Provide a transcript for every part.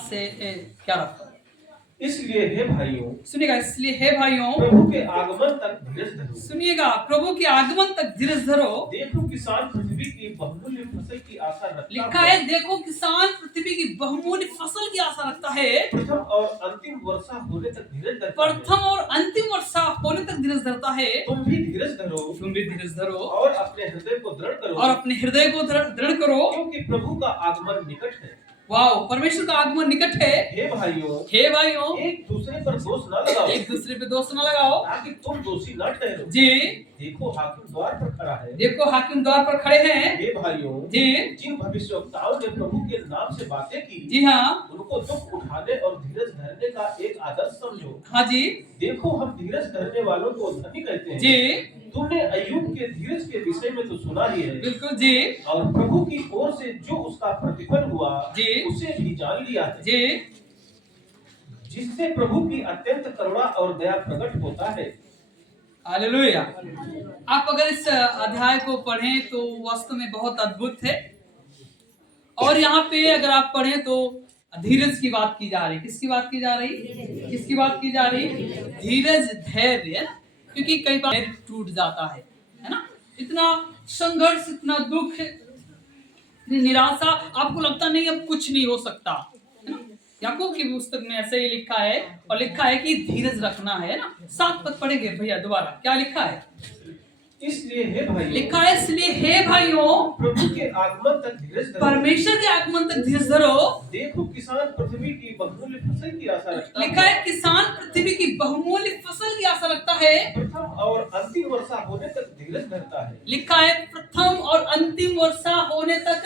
से क्या रखा। इसलिए हे भाइयों, सुनिएगा, इसलिए हे भाइयों, प्रभु के आगमन तक धीरज धरो। सुनिएगा, प्रभु के आगमन तक धीरज धरो। देखो किसान पृथ्वी की बहुमूल्य फसल की आशा रखता लिखा है, देखो किसान पृथ्वी की बहुमूल्य फसल की आशा रखता है। प्रथम और अंतिम वर्षा होने तक धीरज धरता है। प्रथम और अंतिम वर्षा होने तक धीरज धरता है। तुम भी धीरज धरो, तुम भी धीरज धरो और अपने हृदय को दृढ़ करो, और अपने हृदय को दृढ़ करो, क्योंकि प्रभु का आगमन निकट है। वाह, परमेश्वर का आगमन निकट है। हे भाइयों, एक दूसरे पर दोष न लगाओ, एक दूसरे पे दोष न लगाओ, ताकि तुम दोषी न ठहरो। जी, देखो हाकिम द्वार पर खड़ा है। देखो हाकिम द्वार पर खड़े हैं। हे भाइयों, जी, जिन भविष्यवक्ताओं ने प्रभु के नाम से बातें की, जी हाँ, उनको दुख उठाने और धीरज धरने का एक आदर्श समझो। हाँ जी, देखो हम धीरज धरने वालों को धनी कहते हैं। जी, तुमने अय्यूब के धीरज के विषय में तो सुना ही है। बिल्कुल जी, और प्रभु की ओर से जो उसका प्रतिफल हुआ, जी, उसे भी जान लिया है, जी, जिससे प्रभु की अत्यंत करुणा और दया प्रकट होता है। हालेलुया। आप अगर इस अध्याय को पढ़ें तो वास्तव में बहुत अद्भुत है। और यहाँ पे अगर आप पढ़ें तो धीरज की बात की जा रही। किसकी बात की जा रही? किसकी बात की जा रही? धीरज, धैर्य, है ना? क्योंकि कई बार टूट जाता है ना? इतना संघर्ष, इतना दुख, इतनी निराशा, आपको लगता नहीं अब कुछ नहीं हो सकता, है ना? याकूब की पुस्तक में ऐसे ही लिखा है, और लिखा है कि धीरज रखना है ना। 7 पद पढ़ेंगे भैया दोबारा, क्या लिखा है? इसलिए हे भाइयों, लिखा है, इसलिए हे भाइयों, प्रभु के आगमन तक धीरज धरो। परमेश्वर के आगमन तक धीरज धरो। देखो किसान पृथ्वी की बहुमूल्य फसल की आशा रखता है। लिखा है, किसान पृथ्वी की बहुमूल्य फसल की आशा रखता है। प्रथम और अंतिम वर्षा होने तक धीरज धरता है। लिखा है, प्रथम और अंतिम वर्षा होने तक।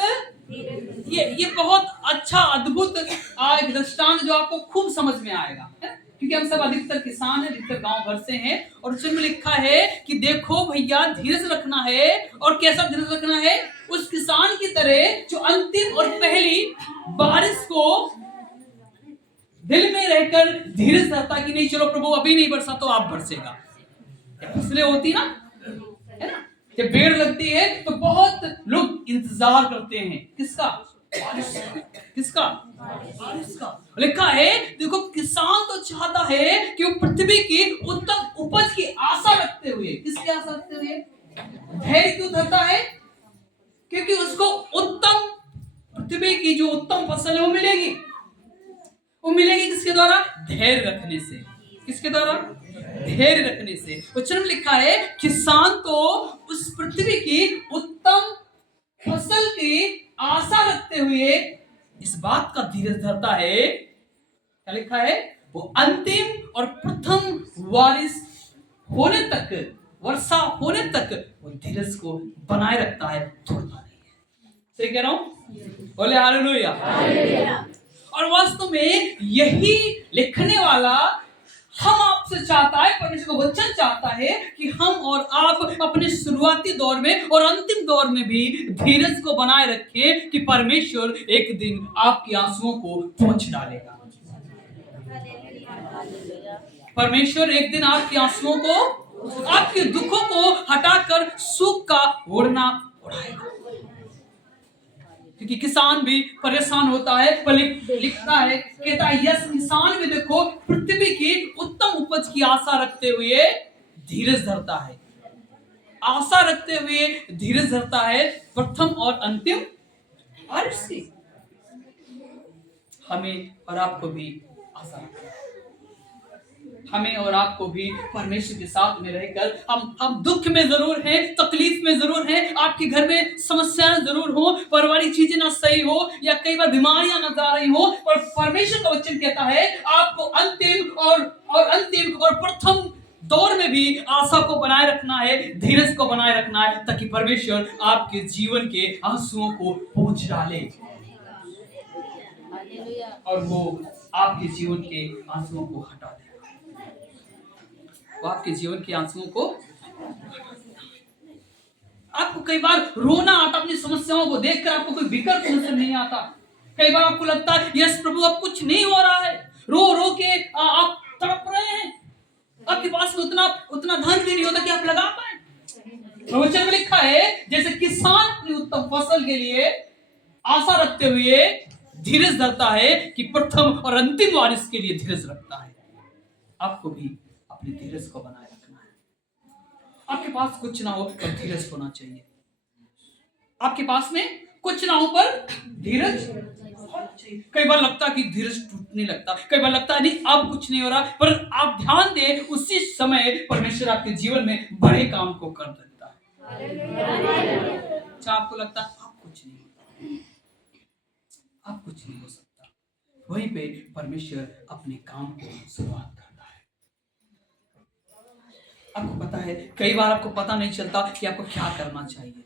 ये बहुत अच्छा अद्भुत एक दृष्टांत जो आपको खूब समझ में आएगा, है? क्योंकि हम सब अधिकतर किसान हैं, अधिकतर गांव घर से हैं, और उसमें लिखा है कि देखो भैया धीरज रखना है। और कैसा धीरज रखना है? उस किसान की तरह जो अंतिम और पहली बारिश को दिल में रहकर धीरज रहता कि नहीं, चलो प्रभु अभी नहीं बरसा तो आप बरसेगा। फसलें होती ना, है ना, जब पेड़ लगती है तो बहुत लोग इंतजार करते हैं। किसका? बारिश का। किसका? बारिश का। लिखा है, देखो किसान तो चाहता है कि वो पृथ्वी की उत्तम उपज की आशा रखते हुए, किसकी आशा रखते हुए धैर्य क्यों धरता है? क्योंकि उसको उत्तम, पृथ्वी की जो उत्तम फसल है वो मिलेगी। वो मिलेगी किसके द्वारा? धैर्य रखने से। किसके द्वारा? धैर्य रखने से। वचन में लिखा है, किसान तो उस पृथ्वी की उत्तम फसल की आशा रखते हुए इस बात का धीरज धरता है। क्या लिखा है? वो अंतिम और प्रथम बारिश होने तक, वर्षा होने तक वो धीरज को बनाए रखता है, तोड़ता नहीं है। सही कह रहा हूं? बोले हालेलुया। और वास्तव में यही लिखने वाला हम आपसे चाहता है, परमेश्वर का वचन चाहता है कि हम और आप अपने शुरुआती दौर में और अंतिम दौर में भी धीरज को बनाए रखें कि परमेश्वर एक दिन आपकी आंसुओं को पोंछ डालेगा। परमेश्वर एक दिन आपकी आंसुओं को, आपके दुखों को हटाकर सुख का ओढ़ना उड़ाएगा। क्योंकि किसान भी परेशान होता है, पर लिखता है, कहता है, यस, किसान भी देखो पृथ्वी की उत्तम उपज की आशा रखते हुए धीरज धरता है। आशा रखते हुए धीरज धरता है प्रथम और अंतिम बारिश से। हमें और आपको भी आशा रखना है। हमें और आपको भी परमेश्वर के साथ में रहकर, हम दुख में जरूर हैं, तकलीफ में जरूर हैं, आपके घर में समस्याएं जरूर हो, पारिवारिक चीजें ना सही हो, या कई बार बीमारियां न जा रही हो, पर परमेश्वर का वचन कहता है आपको अंतिम और प्रथम दौर में भी आशा को बनाए रखना है, धीरज को बनाए रखना है, ताकि परमेश्वर आपके जीवन के आंसुओं को पोंछ डाले और वो आपके जीवन के आंसुओं को हटा दे। वो आपके जीवन के आंसुओं को, आपको कई बार रोना आता अपनी समस्याओं को देखकर, आपको कोई विकल्प नजर नहीं आता। कई बार आपको लगता है, यस प्रभु अब कुछ नहीं हो रहा है, रो रो के आप तड़प रहे हैं, आपके पास में उतना धन भी नहीं होता कि आप लगा पाए। वचन में लिखा है, जैसे किसान अपनी उत्तम फसल के लिए आशा रखते हुए धीरज धरता है कि प्रथम और अंतिम वारिस के लिए धीरज रखता है। आपको भी अपनी धीरज को बनाए रखना है। आपके पास कुछ ना हो पर धीरज होना चाहिए। आपके पास में कुछ ना हो पर धीरज होना चाहिए। कई बार लगता है कि धीरज टूटने लगता, कई बार लगता है नहीं अब कुछ नहीं हो रहा, पर आप ध्यान दें उसी समय परमेश्वर आपके जीवन में बड़े काम को कर देता है। अच्छा आपको लगता है आप कुछ नहीं होता, आप कुछ नहीं हो सकता, वहीं पे परमेश्वर अपने काम को शुरुआत करता है। आपको पता है कई बार आपको पता नहीं चलता कि आपको क्या करना चाहिए।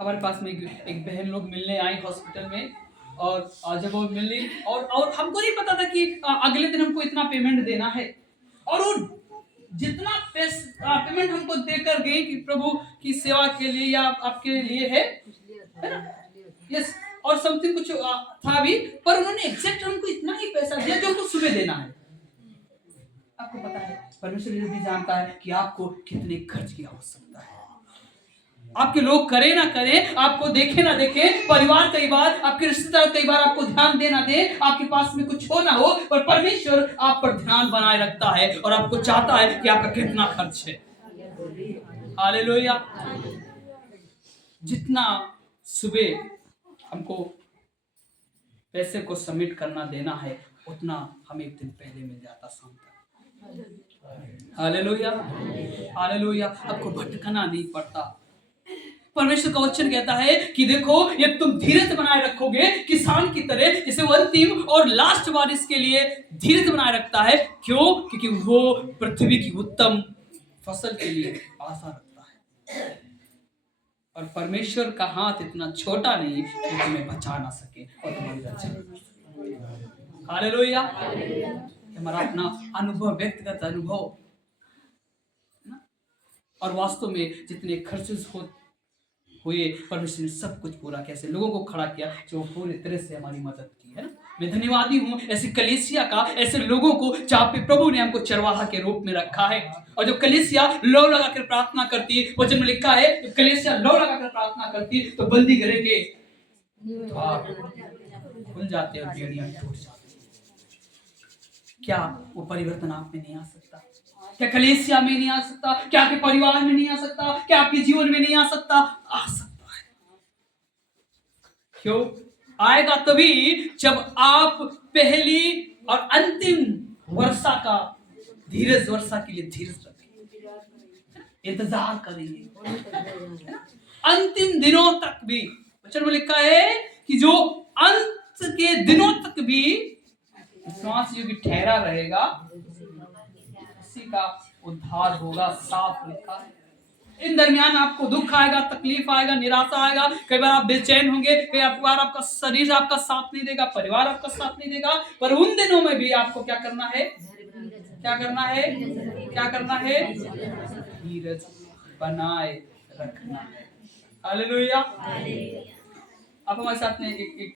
हमारे पास में एक बहन लोग मिलने आई हॉस्पिटल में, और जब वो मिली और हमको नहीं पता था कि अगले दिन हमको इतना पेमेंट देना है, और वो जितना पेमेंट हमको देकर गई कि प्रभु की सेवा के लिए या आपके लिए है ना, यस, और समथिंग कुछ था भी, पर उन्होंने एग्जैक्ट हमको इतना ही पैसा दिया जो हमको सुबह देना है। आपको पता है परमेश्वर ये भी जानता है कि आपको कितने खर्च की आवश्यकता है। आपके लोग करे ना करे, आपको देखे ना देखे, परिवार कई बार, आपके रिश्तेदार कई बार आपको ध्यान दे ना दे, आपके पास में कुछ हो ना हो, पर परमेश्वर आप पर ध्यान बनाए रखता है और आपको चाहता है कि आपका कितना खर्च है। हालेलुया। जितना सुबह हमको पैसे को सबमिट करना देना है, उतना हमें एक दिन पहले मिल जाता शाम तक। Hallelujah, hallelujah. आपको भटकना नहीं पड़ता। परमेश्वर का वचन कहता है कि देखो ये तुम धीरज बनाए रखोगे किसान की तरह, जैसे वो अंतिम और लास्ट वारिस के लिए धीरज बनाए रखता है। क्यों? क्योंकि वो पृथ्वी की उत्तम फसल के लिए आशा रखता है। और परमेश्वर का हाथ इतना छोटा नहीं कि तुम्हें बचा ना सके और तुम्हारी रक्षा कर सके। हालेलुया। हमारा अपना अनुभव, व्यक्तिगत अनुभव, और वास्तव में जितने खर्चेस हुए, परमेश्वर ने सब कुछ पूरा कैसे लोगों को खड़ा किया जो पूरी तरह से हमारी मदद की है ना। मैं धन्यवादी हूँ ऐसी कलीसिया का, ऐसे लोगों को जहाँ पे प्रभु ने हमको चरवाहा के रूप में रखा है। और जो कलीसिया लौ लगा कर प्रार्थना करती, वचन में लिखा है जब कलीसिया लौ लगा कर प्रार्थना करती तो बंदी गृह के द्वार खुल जाते और बेड़ियां टूट जाती। क्या वो परिवर्तन आप में नहीं आ सकता? क्या कलीसिया में नहीं आ सकता? क्या आपके परिवार में नहीं आ सकता? क्या आपके जीवन में नहीं आ सकता? आ सकता है। क्यों आएगा? तभी जब आप पहली और अंतिम वर्षा का धीरज, वर्षा के लिए धीरज रखेंगे, इंतजार करेंगे अंतिम दिनों तक भी। वचन में लिखा है कि जो अंत के दिनों तक भी विश्वास योग्य ठहरा रहेगा उसी का उद्धार होगा, साफ लिखा है। इन दरमियान आपको दुख आएगा, तकलीफ आएगा, निराशा आएगा, कई बार आप बेचैन होंगे, कई बार आपका शरीर आपका साथ नहीं देगा, परिवार आपका साथ नहीं देगा, पर उन दिनों में भी आपको क्या करना है? क्या करना है? क्या करना है? धीरज बनाए रखना है। हालेलुया। आप हमारे साथ में एक